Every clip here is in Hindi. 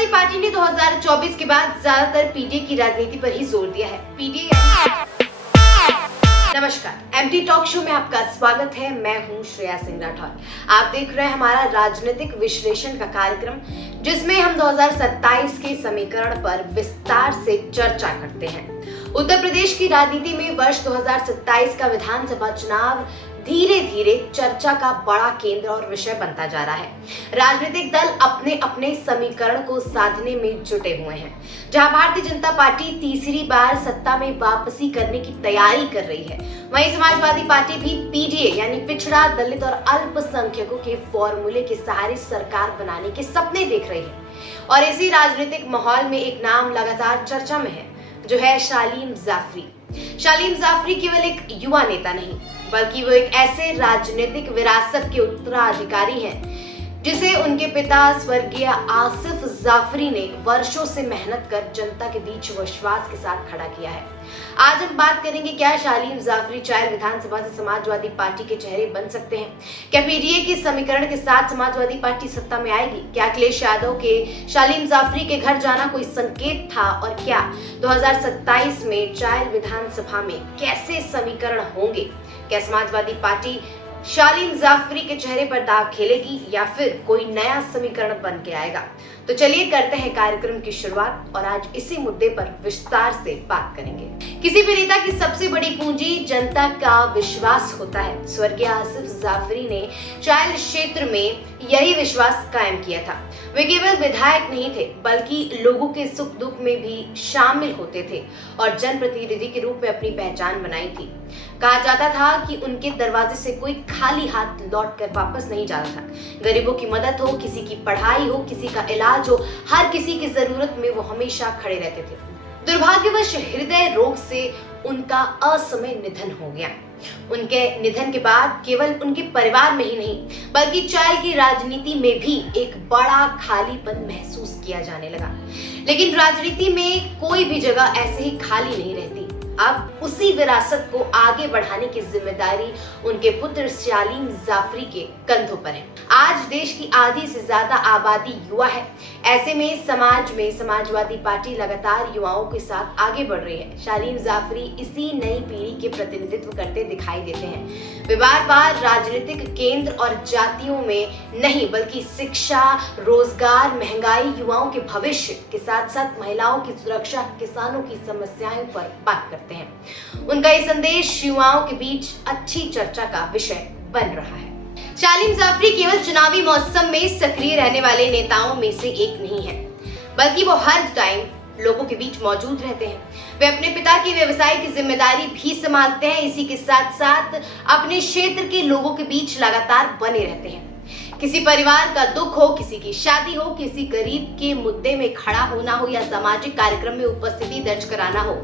समाजवादी पार्टी ने 2024 के बाद ज्यादातर पीडीए की राजनीति पर ही जोर दिया है। पीडीए नमस्कार, एमटी टॉक शो में आपका स्वागत है। मैं हूं श्रेया सिंह राठौर। आप देख रहे हैं हमारा राजनीतिक विश्लेषण का कार्यक्रम, जिसमें हम 2027 के समीकरण पर विस्तार से चर्चा करते हैं। उत्तर प्रदेश की राजनीति में वर्ष 2027 का विधानसभा चुनाव धीरे धीरे चर्चा का बड़ा केंद्र और विषय बनता जा रहा है। राजनीतिक दल अपने अपने समीकरण को साधने में जुटे हुए हैं। जहां भारतीय जनता पार्टी तीसरी बार सत्ता में वापसी करने की तैयारी कर रही है, वहीं समाजवादी पार्टी भी पीडीए यानी पिछड़ा, दलित और अल्पसंख्यकों के फॉर्मूले के सहारे सरकार बनाने के सपने देख रही है। और इसी राजनीतिक माहौल में एक नाम लगातार चर्चा में है, जो है शालीम जाफरी। शालीम जाफरी केवल एक युवा नेता नहीं, बल्कि वो एक ऐसे राजनीतिक विरासत के उत्तराधिकारी हैं जिसे उनके पिता स्वर्गीय आसिफ जाफरी ने वर्षों से मेहनत कर जनता के बीच विश्वास के साथ खड़ा किया है। आज हम बात करेंगे, क्या शालीम जाफरी चायल विधानसभा से समाजवादी पार्टी के चेहरे बन सकते हैं? क्या पीडीए के समीकरण के साथ समाजवादी पार्टी सत्ता में आएगी? क्या अखिलेश यादव के शालीम जाफरी के घर जाना कोई संकेत था? और क्या 2027 में चायल विधानसभा में कैसे समीकरण होंगे? क्या समाजवादी पार्टी शालीम जाफरी के चेहरे पर दाव खेलेगी या फिर कोई नया समीकरण बन के आएगा? तो चलिए करते हैं कार्यक्रम की शुरुआत और आज इसी मुद्दे पर विस्तार से बात करेंगे। किसी भी नेता की सबसे बड़ी पूंजी जनता का विश्वास होता है। स्वर्गीय आसिफ जाफरी ने चायल क्षेत्र में यही विश्वास कायम किया था। वे केवल विधायक नहीं थे, बल्कि लोगों के सुख दुख में भी शामिल होते थे और जनप्रतिनिधि के रूप में अपनी पहचान बनाई थी। कहा जाता था कि उनके दरवाजे से कोई खाली हाथ लौट कर वापस नहीं जाता था। गरीबों की मदद हो, किसी की पढ़ाई हो, किसी का इलाज हो, हर किसी की जरूरत में वो हमेशा खड़े रहते थे। दुर्भाग्यवश हृदय रोग से उनका असमय निधन हो गया। उनके निधन के बाद केवल उनके परिवार में ही नहीं, बल्कि चायल की राजनीति में भी एक बड़ा खालीपन महसूस किया जाने लगा। लेकिन राजनीति में कोई भी जगह ऐसे ही खाली नहीं रहती। अब उसी विरासत को आगे बढ़ाने की जिम्मेदारी उनके पुत्र शालीम जाफरी के कंधों पर है। आज देश की आधी से ज्यादा आबादी युवा है। ऐसे में समाज में समाजवादी पार्टी लगातार युवाओं के साथ आगे बढ़ रही है। शालीम जाफरी इसी नई पीढ़ी के प्रतिनिधित्व करते दिखाई देते हैं। वे बार बार राजनीतिक केंद्र और जातियों में नहीं, बल्कि शिक्षा, रोजगार, महंगाई, युवाओं के भविष्य के साथ साथ महिलाओं की सुरक्षा, किसानों की समस्याओं पर बात करते हैं। उनका ये संदेश युवाओं के बीच अच्छी चर्चा का विषय बन रहा है। शालीम जाफरी केवल चुनावी मौसम में सक्रिय रहने वाले नेताओं में से एक नहीं है, बल्कि वो हर टाइम लोगों के बीच मौजूद रहते हैं। वे अपने पिता की व्यवसाय की जिम्मेदारी भी संभालते हैं। इसी के साथ साथ अपने क्षेत्र के लोगों के बीच लगातार बने रहते हैं। किसी परिवार का दुख हो, किसी की शादी हो, किसी गरीब के मुद्दे में खड़ा होना हो या सामाजिक कार्यक्रम में उपस्थिति दर्ज कराना हो,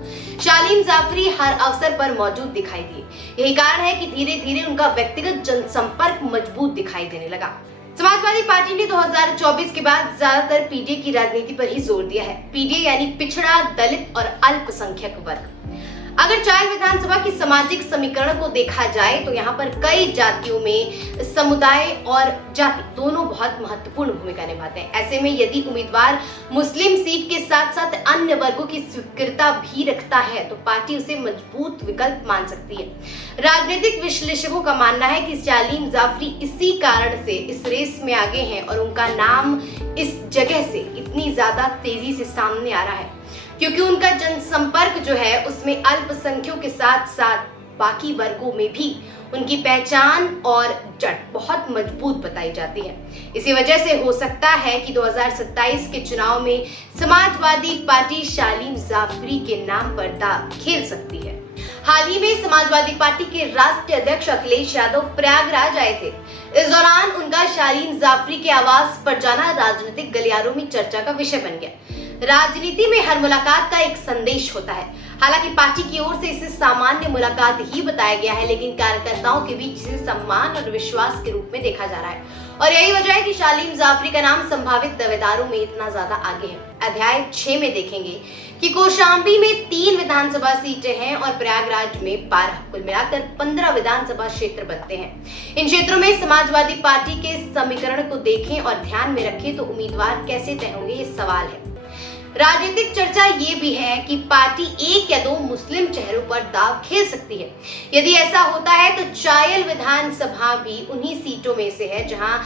शालीम जाफरी हर अवसर पर मौजूद दिखाई दिए। यही कारण है कि धीरे धीरे उनका व्यक्तिगत जनसंपर्क मजबूत दिखाई देने लगा। समाजवादी पार्टी ने 2024 के बाद ज्यादातर पीडीए की राजनीति पर ही जोर दिया है। पीडीए यानी पिछड़ा, दलित और अल्पसंख्यक वर्ग। अगर चायल विधानसभा की सामाजिक समीकरण को देखा जाए तो यहाँ पर कई जातियों में समुदाय और जाति दोनों बहुत महत्वपूर्ण भूमिका निभाते हैं। ऐसे में यदि उम्मीदवार मुस्लिम सीट के साथ साथ अन्य वर्गों की स्वीकृति भी रखता है तो पार्टी उसे मजबूत विकल्प मान सकती है। राजनीतिक विश्लेषकों का मानना है कि शालीम जाफरी इसी कारण से इस रेस में आगे हैं और उनका नाम इस जगह से इतनी ज्यादा तेजी से सामने आ रहा है क्योंकि उनका जनसंपर्क जो है उसमें अल्पसंख्यकों के साथ साथ बाकी वर्गों में भी उनकी पहचान और जड़ बहुत मजबूत बताई जाती है। इसी वजह से हो सकता है कि 2027 के चुनाव में समाजवादी पार्टी शालीम जाफरी के नाम पर दांव खेल सकती है। हाल ही में समाजवादी पार्टी के राष्ट्रीय अध्यक्ष अखिलेश यादव प्रयागराज आए थे। इस दौरान उनका शालीम जाफरी के आवास पर जाना राजनीतिक गलियारों में चर्चा का विषय बन गया। राजनीति में हर मुलाकात का एक संदेश होता है। हालांकि पार्टी की ओर से इसे सामान्य मुलाकात ही बताया गया है, लेकिन कार्यकर्ताओं के बीच इसे सम्मान और विश्वास के रूप में देखा जा रहा है। और यही वजह है कि शालीम जाफरी का नाम संभावित दावेदारों में इतना ज्यादा आगे है। अध्याय 6 में देखेंगे कि कौशाम्बी में 3 विधानसभा सीटें हैं और प्रयागराज में 12, कुल मिलाकर 15 विधानसभा क्षेत्र बनते हैं। इन क्षेत्रों में समाजवादी पार्टी के समीकरण को देखें और ध्यान में रखें तो उम्मीदवार कैसे तय होंगे, ये सवाल है। राजनीतिक चर्चा ये भी है कि पार्टी 1 या 2 मुस्लिम चेहरों पर दाव खेल सकती है। यदि ऐसा होता है तो चायल विधानसभा भी उन्हीं सीटों में से है जहां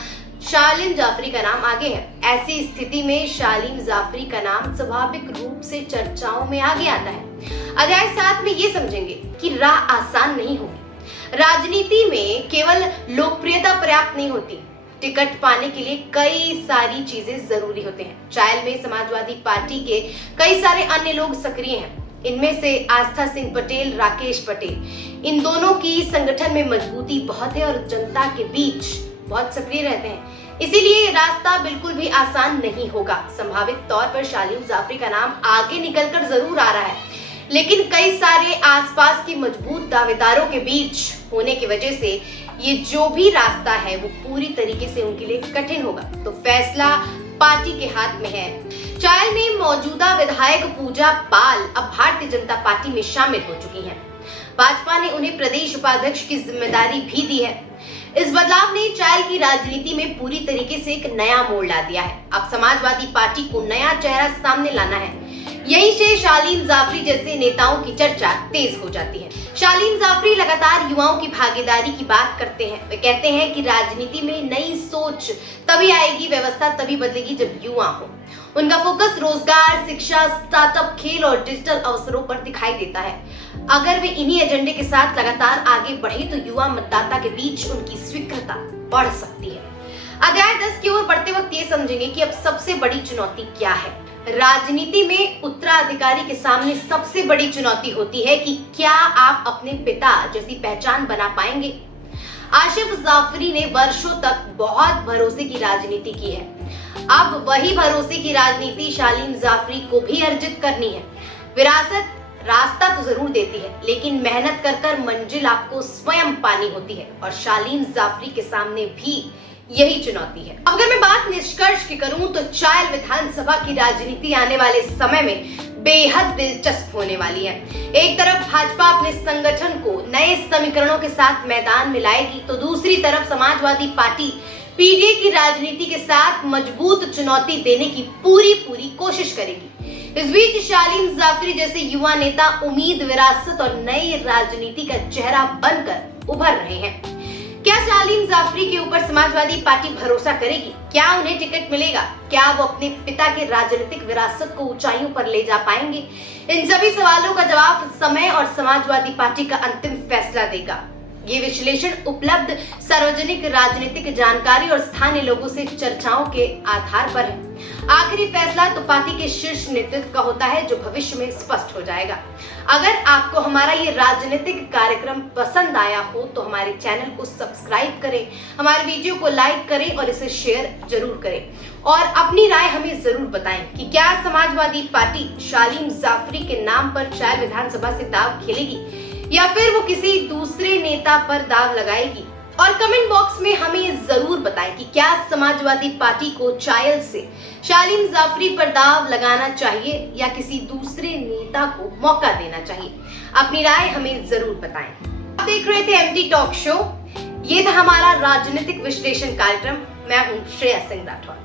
शालीम जाफरी का नाम आगे है। ऐसी स्थिति में शालीम जाफरी का नाम स्वाभाविक रूप से चर्चाओं में आगे आता है। अध्याय 7 में ये समझेंगे कि राह आसान नहीं होगी। राजनीति में केवल लोकप्रियता पर्याप्त नहीं होती, टिकट पाने के लिए कई सारी चीजें जरूरी होते हैं। चायल में समाजवादी पार्टी के कई सारे अन्य लोग सक्रिय हैं। इनमें से आस्था सिंह पटेल, राकेश पटेल, इन दोनों की संगठन में मजबूती बहुत है और जनता के बीच बहुत सक्रिय रहते हैं। इसीलिए रास्ता बिल्कुल भी आसान नहीं होगा। संभावित तौर पर शालीम जाफरी का नाम आगे निकलकर जरूर आ रहा है, लेकिन कई सारे आसपास के मजबूत दावेदारों के बीच होने की वजह से ये जो भी रास्ता है वो पूरी तरीके से उनके लिए कठिन होगा। तो फैसला पार्टी के हाथ में है। चायल में मौजूदा विधायक पूजा पाल अब भारतीय जनता पार्टी में शामिल हो चुकी हैं। भाजपा ने उन्हें प्रदेश उपाध्यक्ष की जिम्मेदारी भी दी है। इस बदलाव ने चायल की राजनीति में पूरी तरीके से एक नया मोड़ ला दिया है। अब समाजवादी पार्टी को नया चेहरा सामने लाना है। यहीं से शालीम जाफरी जैसे नेताओं की चर्चा तेज हो जाती है। शालीम जाफरी लगातार युवाओं की भागीदारी की बात करते हैं। वे कहते हैं कि राजनीति में नई सोच तभी आएगी, व्यवस्था तभी बदलेगी जब युवा हो। उनका फोकस रोजगार, शिक्षा, स्टार्टअप, खेल और डिजिटल अवसरों पर दिखाई देता है। अगर वे इन्हीं एजेंडे के साथ लगातार आगे बढ़े तो युवा मतदाता के बीच उनकी स्वीकृति बढ़ सकती है। अध्याय 10 की ओर बढ़ते वक्त ये समझेंगे कि अब सबसे बड़ी चुनौती क्या है। राजनीति में उत्तराधिकारी के सामने सबसे बड़ी चुनौती होती है कि क्या आप अपने पिता जैसी पहचान बना पाएंगे। आसिफ जाफरी ने वर्षों तक बहुत भरोसे की राजनीति की है। अब वही भरोसे की राजनीति शालीम जाफरी को भी अर्जित करनी है। विरासत रास्ता तो जरूर देती है, लेकिन मेहनत कर मंजिल आपको स्वयं पानी होती है और शालीम जाफरी के सामने भी यही चुनौती है। अब अगर मैं बात निष्कर्ष की करूं तो चायल विधानसभा की राजनीति आने वाले समय में बेहद दिलचस्प होने वाली है। एक तरफ भाजपा अपने संगठन को नए समीकरणों के साथ मैदान में लाएगी, तो दूसरी तरफ समाजवादी पार्टी पीडीए की राजनीति के साथ मजबूत चुनौती देने की पूरी कोशिश करेगी। इस बीच शालीम जाफरी जैसे युवा नेता उम्मीद, विरासत और नई राजनीति का चेहरा बनकर उभर रहे हैं। क्या शालीम जाफरी के ऊपर समाजवादी पार्टी भरोसा करेगी? क्या उन्हें टिकट मिलेगा? क्या वो अपने पिता के राजनीतिक विरासत को ऊंचाइयों पर ले जा पाएंगे? इन सभी सवालों का जवाब समय और समाजवादी पार्टी का अंतिम फैसला देगा। ये विश्लेषण उपलब्ध सार्वजनिक राजनीतिक जानकारी और स्थानीय लोगों से चर्चाओं के आधार पर है। आखिरी फैसला तो पार्टी के शीर्ष नेतृत्व का होता है, जो भविष्य में स्पष्ट हो जाएगा। अगर आपको हमारा ये राजनीतिक कार्यक्रम पसंद आया हो तो हमारे चैनल को सब्सक्राइब करें, हमारे वीडियो को लाइक करें और इसे शेयर जरूर करें और अपनी राय हमें जरूर बताएं कि क्या समाजवादी पार्टी शालीम जाफरी के नाम पर चायल विधानसभा से दाव खेलेगी या फिर वो किसी दूसरे नेता पर दाव लगाएगी। और कमेंट बॉक्स में हमें जरूर बताएं कि क्या समाजवादी पार्टी को चायल से शालीम जाफरी पर दाव लगाना चाहिए या किसी दूसरे नेता को मौका देना चाहिए। अपनी राय हमें जरूर बताएं। आप देख रहे थे एमटी टॉक शो। ये था हमारा राजनीतिक विश्लेषण कार्यक्रम। मैं हूं श्रेया सिंह राठौर।